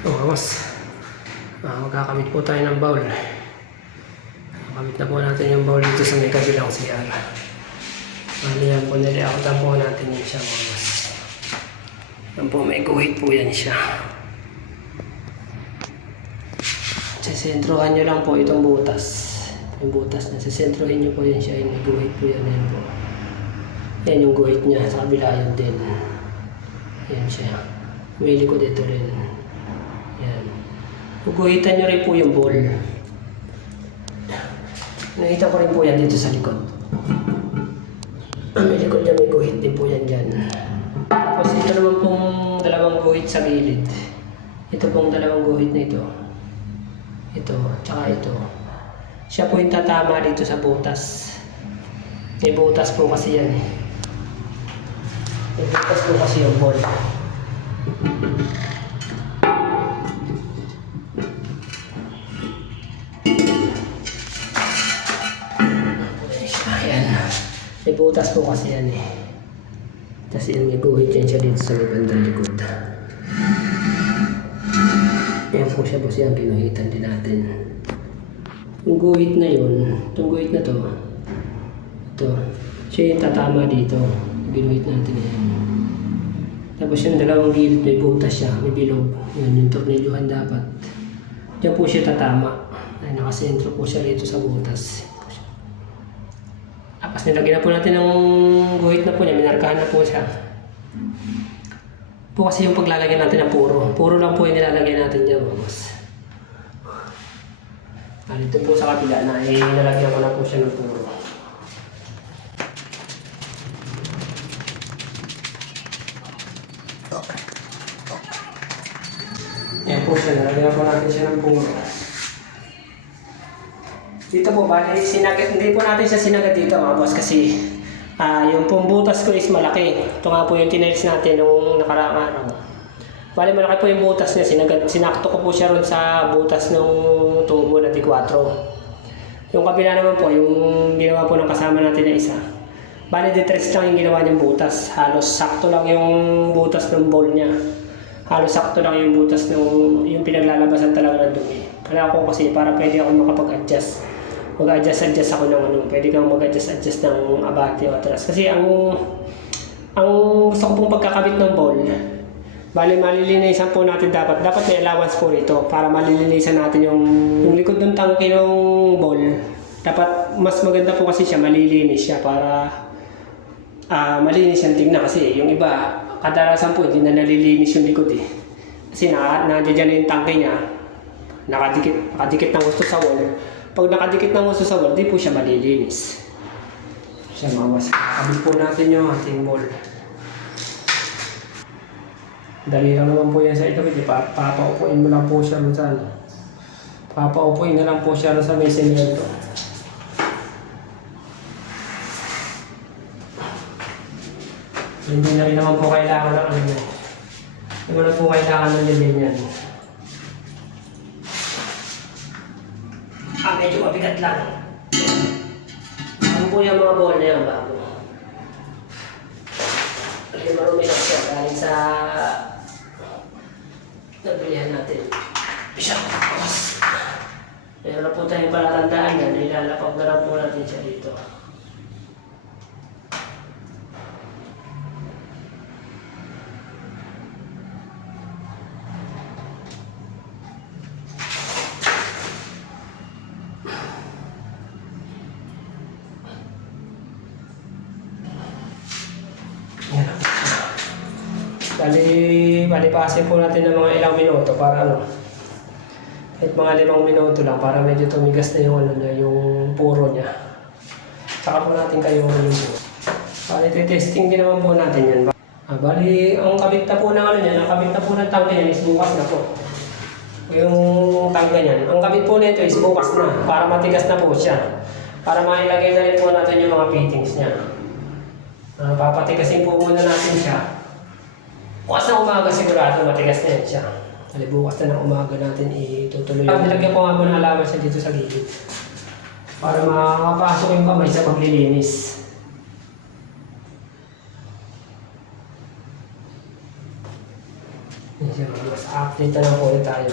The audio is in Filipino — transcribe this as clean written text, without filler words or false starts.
Mas magkakamit po tayo ng bowl. Makamit na po natin yung bowl dito sa may kabilang CR. Yan po, niliakutan po natin yun siya mga mas. Yan po, may guhit po yan siya. Sisentrohan nyo lang po itong butas. Yung butas na sisentrohin nyo po yan siya. Yung may guhit po yan, yan po. Yan yung guhit niya, sa kabila yun din. Yan siya. May likod ito rin. Yan. Guguhitan nyo rin po yung ball. Nakita ko rin po yan dito sa likod. May likod niya, may guhit din po yan dyan. Tapos ito naman pong dalawang guhit sa gilid. Ito pong dalawang guhit na ito. Ito, tsaka ito. Siya po yung tatama dito sa butas. May butas po kasi yan eh. May butas po kasi yung ball. May butas po kasi yan eh. Tapos yan, may guhit yan siya dito sa may bandang likod. Yan po siya po siyang ginuhitan din natin. Yung guhit na yun, itong guhit na to, ito, siya yung tatama dito. Ginuhit natin yan. Tapos yung dalawang gilid, may butas siya, may bilog. Yan, yung tornilyohan dapat. Diyan po siya tatama. Ay, nakasentro po siya dito sa butas. Tapos nilagyan na po natin ng guhit na po niya, minarkahan na po siya. Po kasi yung paglalagyan natin ng puro. Puro lang po yung nilalagay natin dyan, mas. Dito po sa kabila na, nalagyan ko na po siya ng puro. Yan po siya, nalagyan na po natin siya ng puro. Dito po, bali, hindi po natin siya sinagat dito mga boss kasi yung pong butas ko is malaki. Ito nga po yung tinails natin nung nakaraang araw. Bali, malaki po yung butas niya. Sinakto ko po siya ron sa butas ng tubo na T4. Yung kabila naman po, yung ginawa po ng kasama natin na isa. Bali, D3 lang yung ginawa niyang butas. Halos sakto lang yung butas ng bowl niya. Halos sakto lang yung butas ng yung pinaglalabasan talaga ng dumi. Kaya ako kasi para pwede ako makapag-adjust. Mag-adjust ako ng pwede kang mag-adjust ng abate o atras. Kasi ang gusto ko pong pagkakabit ng ball, bali malilinisan po natin dapat may allowance po rito para malilinisan natin yung likod ng tangke ng ball. Dapat mas maganda po kasi siya, malilinis siya para malinis yung tingnan kasi yung iba, kadalasan po hindi na nalilinis yung likod eh. Kasi nandiyan na yung tangke niya, nakadikit ng gusto sa wall. Pag nakadikit ng gusto sa wall, di po siya malilinis. Siya mga mas, kabit po natin yung ating ball. Dali lang naman po yan sa ito, papaupuin mo lang po siya sa ano. Papaupuin na lang po siya sa may semento. Hindi na rin naman po kailangan ng ano yan. Hindi mo na po kailangan ng ganyan. Medyo mabigat lang. Ano po yung mga ball na yan bago? Kasi marumi lang siya galing sa nagbilihan natin. Isa. Meron na po tayong palatandaan yan. Ilalapag na lang po natin siya dito. Bali-base po natin ng mga ilang minuto para ano. Kahit mga 5 minuto lang para medyo tumigas na yung ano niya, yung puro niya. Saka po natin kayo yung bali, testing din naman po natin yan. Bali, ang kabit na po ng ano niya, ang kabit na po ng tangke niyan is bukas na po. Yung tangke niyan. Ang kabit po nito is bukas na para matigas na po siya. Para mailagay na rin po natin yung mga fittings niya. Papatigasin po muna natin siya. Bukas na umaga sigurado matigas na yan siya. Bukas na ng umaga natin itutuloy. Nilagyan ko nga muna alaman siya dito sa gilid. Para makapasok yung kamay sa paglilinis. Yes, mas update na lang po ulit tayo.